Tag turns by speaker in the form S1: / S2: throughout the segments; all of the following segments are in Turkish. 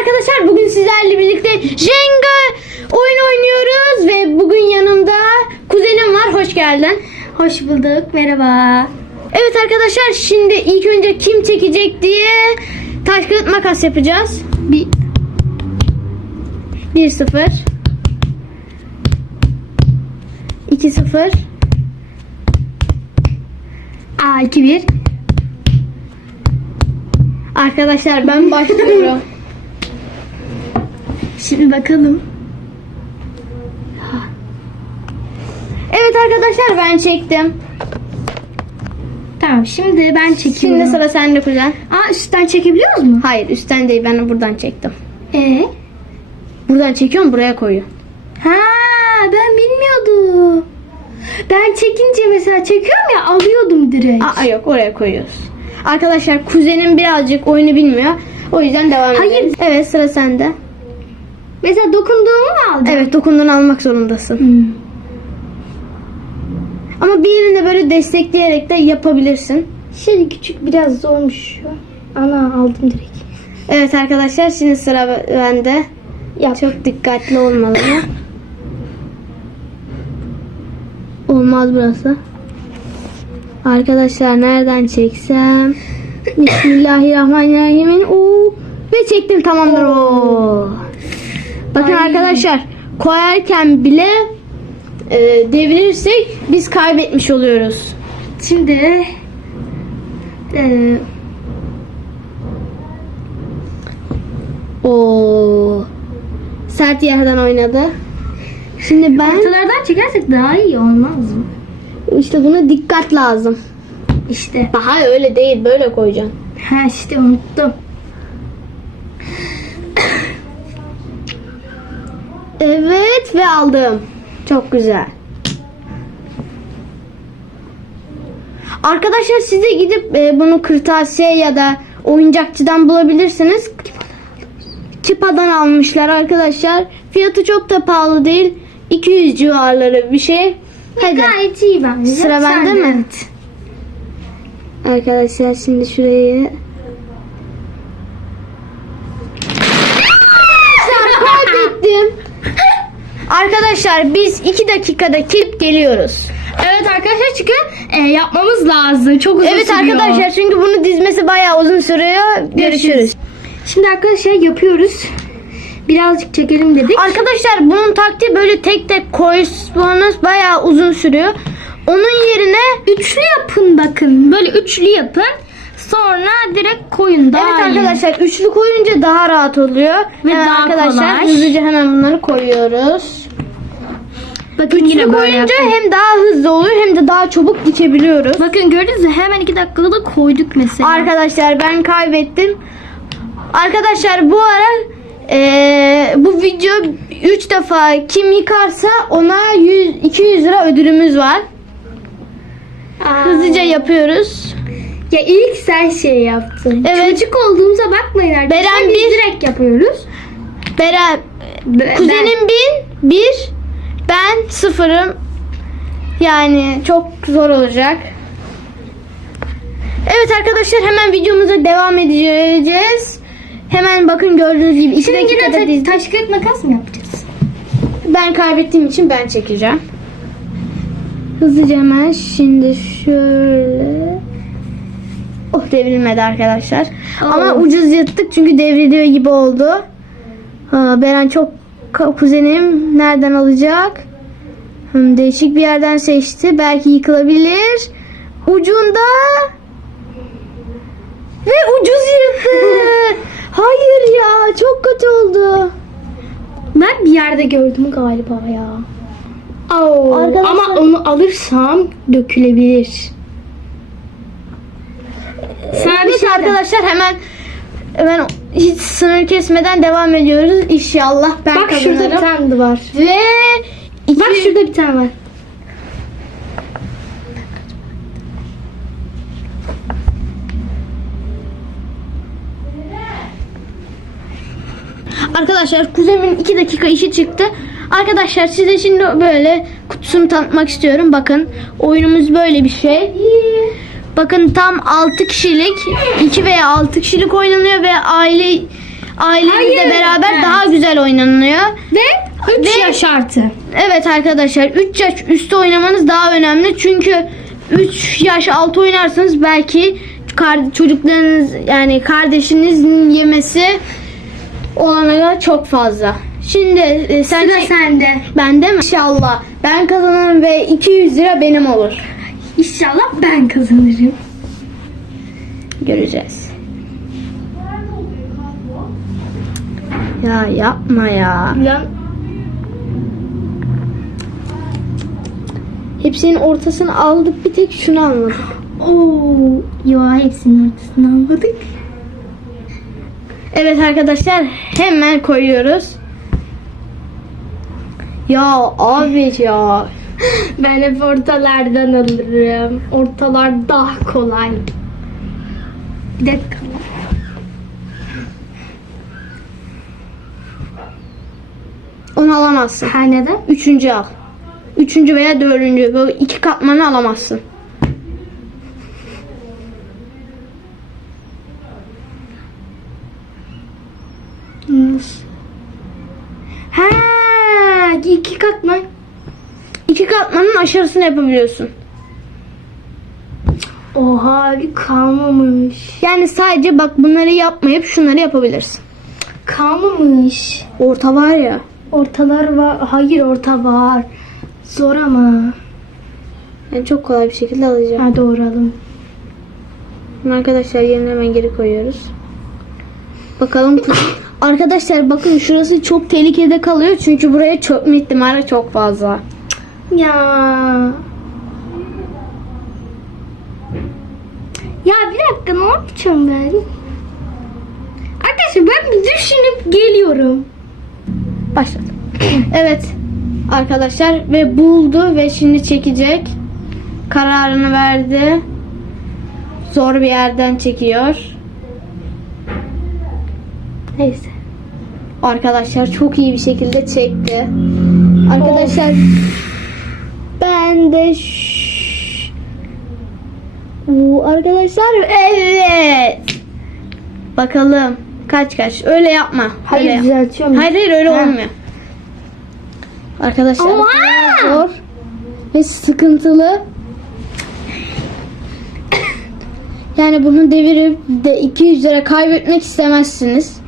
S1: arkadaşlar bugün sizlerle birlikte Jenga oyun oynuyoruz ve bugün yanımda kuzenim var. Hoş geldin.
S2: Hoş bulduk. Merhaba.
S1: Evet arkadaşlar şimdi ilk önce kim çekecek diye taş kağıt makas yapacağız. Bir 1 0 2 0
S2: Aa 2 1.
S1: Arkadaşlar ben başlıyorum.
S2: Şimdi bakalım.
S1: evet arkadaşlar ben çektim.
S2: Tamam şimdi ben çekiyorum.
S1: Şimdi sıra sende kuzen.
S2: Aa üstten çekebiliyoruz mu?
S1: Hayır üstten değil ben buradan çektim.
S2: Ee?
S1: Buradan çekiyorum buraya koyuyorum.
S2: Ha ben bilmiyordum. Ben çekince mesela çekiyorum ya alıyordum direkt.
S1: Aa yok oraya koyuyoruz. Arkadaşlar kuzenim birazcık oyunu bilmiyor. O yüzden devam
S2: Hayır.
S1: ederiz. Evet sıra sende.
S2: Mesela dokunduğumu mu aldın?
S1: Evet dokunduğunu almak zorundasın.
S2: Hmm.
S1: Ama bir yerini böyle destekleyerek de yapabilirsin.
S2: Şey küçük biraz zormuş. Ana aldım direkt.
S1: Evet arkadaşlar şimdi sıra bende.
S2: Yap.
S1: Çok dikkatli olmalı. Olmaz burası. Arkadaşlar nereden çeksem? Bismillahirrahmanirrahim. Oo. Ve çektim tamamdır. Oo. Bakın
S2: Ay.
S1: arkadaşlar koyarken bile e, devirirsek biz kaybetmiş oluyoruz.
S2: Şimdi ee,
S1: Oo. Sert yerden oynadı. Şimdi ben
S2: ortalardan çekersek daha iyi olmaz mı?
S1: işte buna dikkat lazım.
S2: İşte.
S1: Daha öyle değil böyle koyacaksın.
S2: Ha işte unuttum.
S1: Evet ve aldım. Çok güzel. Arkadaşlar siz de gidip e, bunu kırtasiye ya da oyuncakçıdan bulabilirsiniz. Kipa'dan almışlar arkadaşlar. Fiyatı çok da pahalı değil. 200 civarları bir şey. Hadi.
S2: Gayet iyi bence.
S1: Sıra bende
S2: de.
S1: mi? Arkadaşlar şimdi şurayı Arkadaşlar kaybettim. Arkadaşlar biz 2 dakikada kilip geliyoruz.
S2: Evet arkadaşlar çünkü e, yapmamız lazım. Çok uzun
S1: Evet
S2: sürüyor.
S1: arkadaşlar çünkü bunu dizmesi bayağı uzun sürüyor. Görüşürüz.
S2: Şimdi arkadaşlar yapıyoruz. Birazcık çekelim dedik.
S1: Arkadaşlar bunun taktiği böyle tek tek koymanız bayağı uzun sürüyor. Onun yerine
S2: Üçlü yapın bakın. Böyle üçlü yapın. Sonra direkt koyun daha
S1: Evet
S2: iyi.
S1: arkadaşlar üçlü koyunca daha rahat oluyor.
S2: Ve
S1: Hemen
S2: daha
S1: arkadaşlar
S2: kolay.
S1: hızlıca hemen bunları koyuyoruz.
S2: Bakın
S1: Üçlü
S2: yine böyle
S1: koyunca
S2: yapın.
S1: hem daha hızlı oluyor hem de daha çabuk dikebiliyoruz.
S2: Bakın gördünüz mü? Hemen iki dakikada da koyduk mesela.
S1: Arkadaşlar ben kaybettim. Arkadaşlar bu ara eee, bu video 3 defa kim yıkarsa ona 100 200 lira ödülümüz var. Hızlıca yapıyoruz.
S2: Ya ilk sen şey yaptın.
S1: Evet.
S2: Çocuk olduğumuza bakmayın arkadaşlar.
S1: Beren
S2: Biz
S1: bir-
S2: direkt yapıyoruz.
S1: Beren
S2: Be-
S1: kuzenim bin, bir, ben sıfırım. Yani çok zor olacak. Evet arkadaşlar hemen videomuza devam edeceğiz. Hemen bakın gördüğünüz gibi 2
S2: Şimdi yine ta-
S1: diz-
S2: taş kağıt makas mı yapacağız?
S1: Ben kaybettiğim için ben çekeceğim. Hızlıca hemen şimdi şöyle. Oh devrilmedi arkadaşlar. Ama
S2: Oh.
S1: ucuz yırttık çünkü devriliyor gibi oldu. Ha, Beren çok kuzenim nereden alacak? Hmm, değişik bir yerden seçti. Belki yıkılabilir. Ucunda ve ucuz yırttı. Hayır ya çok kötü oldu.
S2: Ben bir yerde gördüm galiba ya. Oo,
S1: Arkadaşlar-
S2: ama onu alırsam dökülebilir. Sana bir şey
S1: arkadaşlar hemen hemen hiç sınır kesmeden devam ediyoruz. İnşallah ben
S2: Bak şurada bir
S1: kazanırım.
S2: tane var.
S1: Ve iki...
S2: Bak şurada bir tane var.
S1: Arkadaşlar kuzemin 2 dakika işi çıktı. Arkadaşlar size şimdi böyle kutusunu tanıtmak istiyorum. Bakın oyunumuz böyle bir şey. Bakın tam 6 kişilik 2 veya 6 kişilik oynanıyor ve aile ailenizle
S2: Hayır,
S1: beraber
S2: evet.
S1: daha güzel oynanıyor.
S2: Ve 3
S1: Ve-
S2: yaş artı.
S1: Evet arkadaşlar 3 yaş üstü oynamanız daha önemli. Çünkü 3 yaş altı oynarsanız belki kar- çocuklarınız yani kardeşinizin yemesi olanağı çok fazla. Şimdi e, sen
S2: Sıra sende.
S1: ben de mi? İnşallah ben kazanırım ve 200 lira benim olur.
S2: İnşallah ben kazanırım.
S1: Göreceğiz. Ya yapma ya.
S2: Lan
S1: Hepsinin ortasını aldık bir tek şunu almadık.
S2: Oo, ya hepsinin ortasını almadık.
S1: Evet arkadaşlar hemen koyuyoruz. Ya abi ya.
S2: Ben hep ortalardan alırım. Ortalar daha kolay. Bir dakika.
S1: Onu alamazsın.
S2: Ha neden?
S1: Üçüncü al. Üçüncü veya dördüncü. Böyle iki katmanı alamazsın.
S2: Ha, iki katman.
S1: İki katmanın aşırısını yapabiliyorsun.
S2: Oha bir kalmamış.
S1: Yani sadece bak bunları yapmayıp şunları yapabilirsin.
S2: Kalmamış.
S1: Orta var ya.
S2: Ortalar var. Hayır orta var. Zor ama.
S1: Yani çok kolay bir şekilde alacağım.
S2: Ha doğralım.
S1: Şimdi Arkadaşlar yerine hemen geri koyuyoruz. Bakalım. Arkadaşlar bakın şurası çok tehlikede kalıyor. Çünkü buraya çökme ihtimali çok fazla.
S2: Ya. Ya bir dakika ne yapacağım ben? Arkadaşlar ben bir düşünüp geliyorum.
S1: Başladı. evet. Arkadaşlar ve buldu ve şimdi çekecek. Kararını verdi. Zor bir yerden çekiyor.
S2: Neyse.
S1: Arkadaşlar çok iyi bir şekilde çekti. Arkadaşlar ben de Oo, arkadaşlar evet. Bakalım kaç kaç. Öyle yapma.
S2: Hayır
S1: öyle
S2: düzeltiyorum.
S1: Hayır hayır öyle
S2: Ha.
S1: olmuyor. Arkadaşlar zor ve sıkıntılı. Yani bunu devirip de 200 lira kaybetmek istemezsiniz.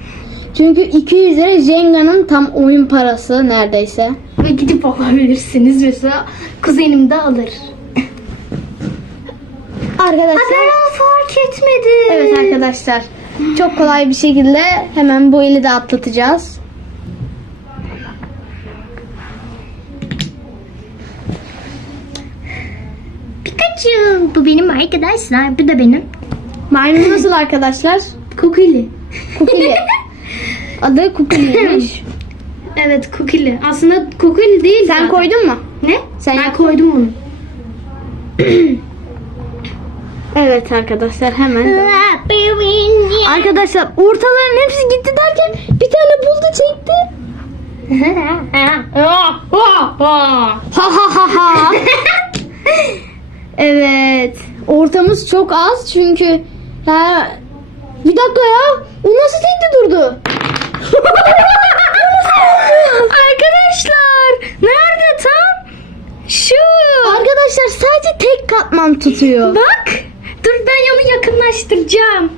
S1: Çünkü 200 lira Jenga'nın tam oyun parası neredeyse.
S2: Ve gidip alabilirsiniz mesela. Kuzenim de alır.
S1: Arkadaşlar
S2: Ben onu fark etmedim.
S1: Evet arkadaşlar. Çok kolay bir şekilde hemen bu eli de atlatacağız.
S2: Pikachu. Bu benim arkadaşlar. Bu da benim.
S1: Maymun nasıl arkadaşlar?
S2: Kukili.
S1: Kukili. Adı Kukili'ymiş.
S2: Evet kukili. Aslında kukili değil
S1: Sen
S2: zaten.
S1: koydun mu?
S2: Ne?
S1: Sen
S2: ben koydum bunu.
S1: Evet arkadaşlar hemen. Arkadaşlar ortaların hepsi gitti derken bir tane buldu çekti. Ha ha ha ha. evet. Ortamız çok az çünkü ha, bir dakika ya. O nasıl tekte durdu?
S2: Arkadaşlar nerede tam? Şu.
S1: Arkadaşlar sadece tek katman tutuyor.
S2: Bak. Dur ben onu yakınlaştıracağım.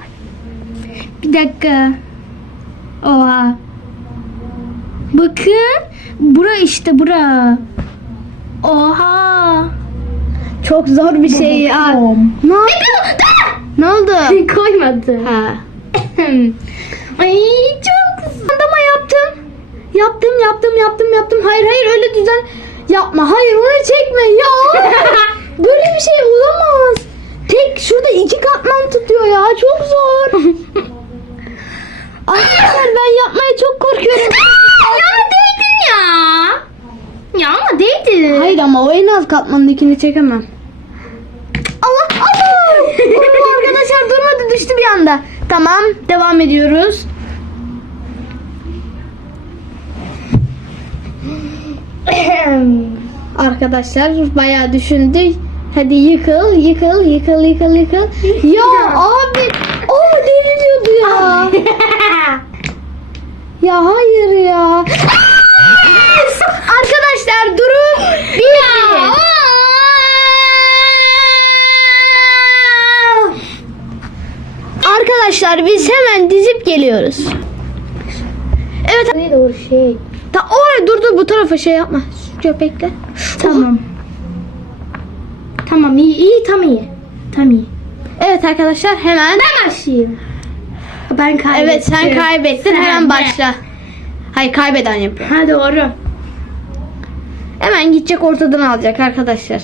S2: Bir dakika. Oha. Bakın. Bura işte bura. Oha.
S1: Çok zor bir şey ya. Ne oldu? Ne oldu?
S2: Koymadı.
S1: Ha.
S2: Ay çok.
S1: Yaptım, yaptım, yaptım, yaptım. Hayır, hayır öyle düzen yapma. Hayır, onu çekme ya. Böyle bir şey olamaz. Tek şurada iki katman tutuyor ya. Çok zor. Arkadaşlar ben yapmaya çok korkuyorum.
S2: ya değdin ya. Ya ama değdi.
S1: Hayır ama o en alt katmandakini çekemem. Allah Allah. Arkadaşlar durmadı düştü bir anda. Tamam devam ediyoruz. Arkadaşlar bayağı düşündü. Hadi yıkıl, yıkıl, yıkıl, yıkıl, yıkıl. Ya abi, o deliriyordu ya. Ya hayır ya. Arkadaşlar durum bir. Arkadaşlar biz hemen dizip geliyoruz. Evet.
S2: Doğru şey.
S1: Ta oraya dur dur bu tarafa şey yapma. Köpekler.
S2: Tamam. Tamam iyi iyi tam iyi. Tam iyi.
S1: Evet arkadaşlar hemen.
S2: Ben başlayayım. Ben kaybettim.
S1: Evet sen kaybettin
S2: Sen
S1: hemen
S2: de.
S1: başla. Hayır kaybeden yapıyor.
S2: Ha doğru.
S1: Hemen gidecek ortadan alacak arkadaşlar.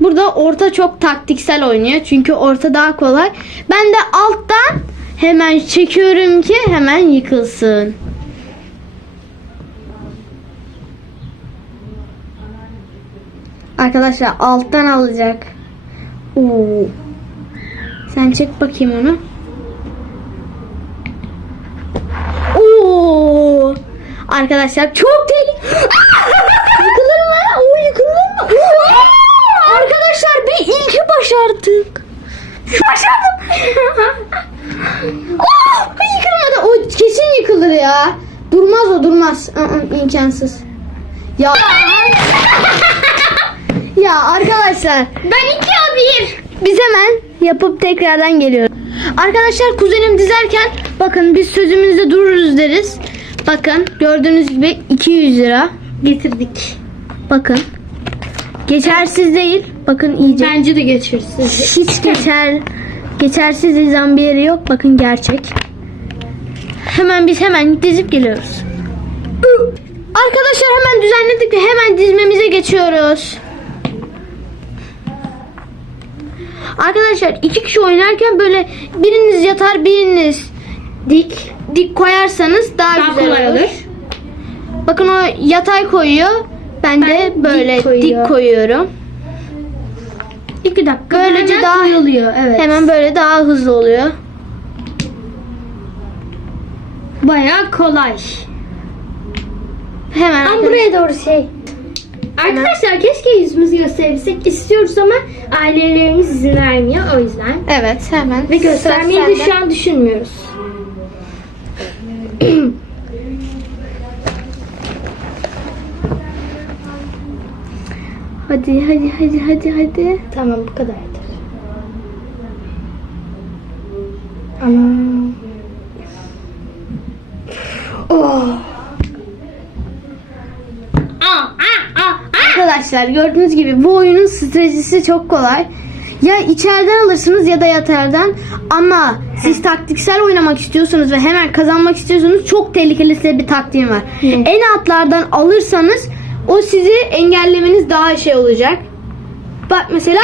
S1: Burada orta çok taktiksel oynuyor. Çünkü orta daha kolay. Ben de alttan hemen çekiyorum ki hemen yıkılsın. Arkadaşlar alttan alacak. Oo. Sen çek bakayım onu. Oo. Arkadaşlar çok tehlikeli. yıkılır mı? O yıkılır mı? Arkadaşlar bir ilki başardık. Başardım. Oo, yıkılmadı. O kesin yıkılır ya. Durmaz o durmaz. Aa, imkansız. Ya. ya arkadaşlar.
S2: Ben iki o bir.
S1: Biz hemen yapıp tekrardan geliyoruz. Arkadaşlar kuzenim dizerken bakın biz sözümüzde dururuz deriz. Bakın gördüğünüz gibi 200 lira
S2: Getirdik.
S1: bakın. Geçersiz değil. Bakın iyice.
S2: Bence de geçirsin.
S1: Hiç geçer geçersiz dizan bir yeri yok. Bakın gerçek. Hemen biz hemen dizip geliyoruz. Arkadaşlar hemen düzenledik ve hemen dizmemize geçiyoruz. Arkadaşlar iki kişi oynarken böyle biriniz yatar biriniz dik dik koyarsanız daha,
S2: Daha
S1: güzel
S2: kolay
S1: olur.
S2: olur.
S1: Bakın o yatay koyuyor. Ben, de
S2: Ben dik
S1: böyle
S2: koyuyor.
S1: dik koyuyorum.
S2: İki dakika.
S1: Böylece daha-
S2: koyuluyor. Evet.
S1: Hemen böyle daha hızlı oluyor.
S2: Bayağı kolay.
S1: Hemen
S2: Ama buraya doğru şey. Arkadaşlar keşke yüzümüzü gösterebilsek istiyoruz ama ailelerimiz izin vermiyor o yüzden.
S1: Evet hemen.
S2: Ve göstermeyi de şu an düşünmüyoruz.
S1: Hadi hadi hadi hadi hadi.
S2: Tamam bu kadar yeter. Ana. Oh. Aa, aa, aa, aa.
S1: Arkadaşlar gördüğünüz gibi bu oyunun stratejisi çok kolay. Ya içeriden alırsınız ya da yatardan. Ama siz taktiksel oynamak istiyorsunuz ve hemen kazanmak istiyorsanız çok tehlikeli size bir taktiğim var. En altlardan alırsanız o sizi engellemeniz daha şey olacak. Bak mesela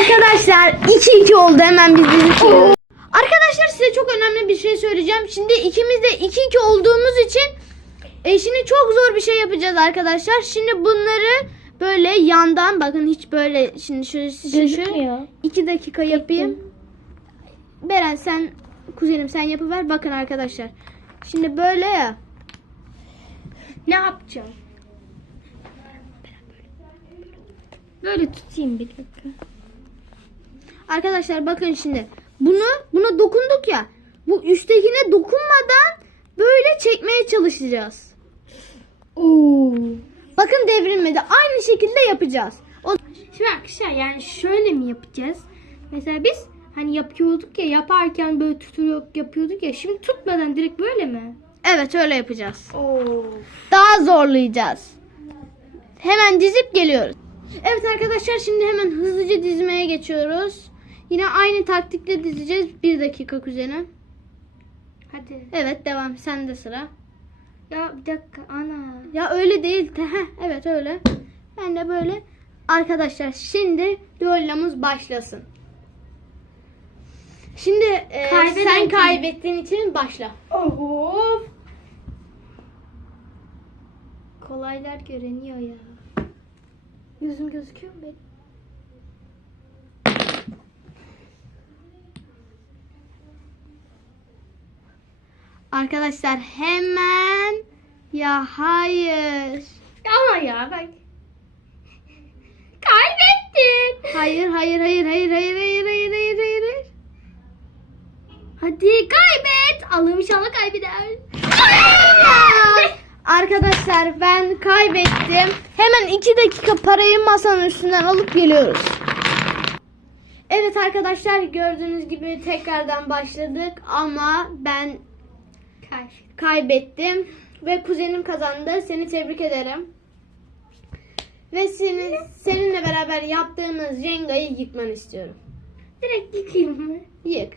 S1: Arkadaşlar 2-2 oldu hemen biz biz iki- Arkadaşlar size çok önemli bir şey söyleyeceğim. Şimdi ikimiz de 2-2 olduğumuz için e şimdi çok zor bir şey yapacağız arkadaşlar. Şimdi bunları böyle yandan bakın hiç böyle şimdi şöyle şöyle
S2: Gözükmüyor.
S1: 2 dakika yapayım. Beren sen kuzenim sen yapıver bakın arkadaşlar. Şimdi böyle ya.
S2: Ne yapacağım? Böyle tutayım bir dakika.
S1: Arkadaşlar bakın şimdi. Bunu buna dokunduk ya. Bu üsttekine dokunmadan böyle çekmeye çalışacağız.
S2: Oo.
S1: Bakın devrilmedi. Aynı şekilde yapacağız. O
S2: Şimdi arkadaşlar yani şöyle mi yapacağız? Mesela biz hani yapıyorduk ya yaparken böyle tutuyor yapıyorduk ya şimdi tutmadan direkt böyle mi?
S1: Evet öyle yapacağız.
S2: Oo.
S1: Daha zorlayacağız. Hemen dizip geliyoruz. Evet arkadaşlar şimdi hemen hızlıca dizmeye geçiyoruz. Yine aynı taktikle dizeceğiz. Bir dakika kuzenim.
S2: Hadi.
S1: Evet devam. Sende sıra.
S2: Ya bir dakika ana.
S1: Ya öyle değil. de- Heh, evet öyle. Ben de böyle. Arkadaşlar şimdi duellamız başlasın. Şimdi e,
S2: Kaybeden
S1: sen
S2: kim?
S1: kaybettiğin için başla.
S2: Of. Kolaylar görünüyor ya. Yüzüm gözüküyor mu benim?
S1: Arkadaşlar hemen ya hayır.
S2: Ama ya bak. Kaybettin.
S1: Hayır hayır hayır hayır hayır hayır hayır hayır hayır.
S2: Hadi kaybet. Allah'ım inşallah kaybeder.
S1: Arkadaşlar ben kaybettim. Hemen iki dakika parayı masanın üstünden alıp geliyoruz. Evet arkadaşlar gördüğünüz gibi tekrardan başladık ama ben
S2: Kaybet.
S1: kaybettim ve kuzenim kazandı. Seni tebrik ederim. Ve seni, seninle beraber yaptığımız Jenga'yı yıkmanı istiyorum.
S2: Direkt yıkayayım mı?
S1: Yık.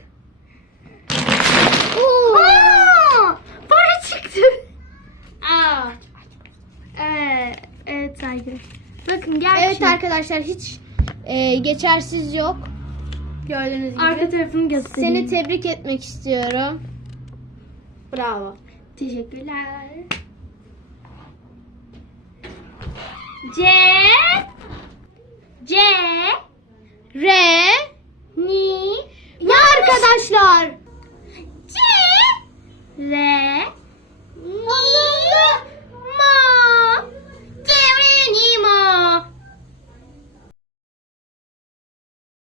S2: Aa, para çıktı. Aa. Ee, evet saygılar. Bakın gerçi.
S1: Evet arkadaşlar hiç e, geçersiz yok. Gördüğünüz gibi.
S2: Arka tarafını göstereyim.
S1: Seni tebrik etmek istiyorum. Bravo.
S2: Teşekkürler. C C.
S1: R.
S2: Ni
S1: Ya arkadaşlar.
S2: C. R. Ni Ma. Cevre Ni Ma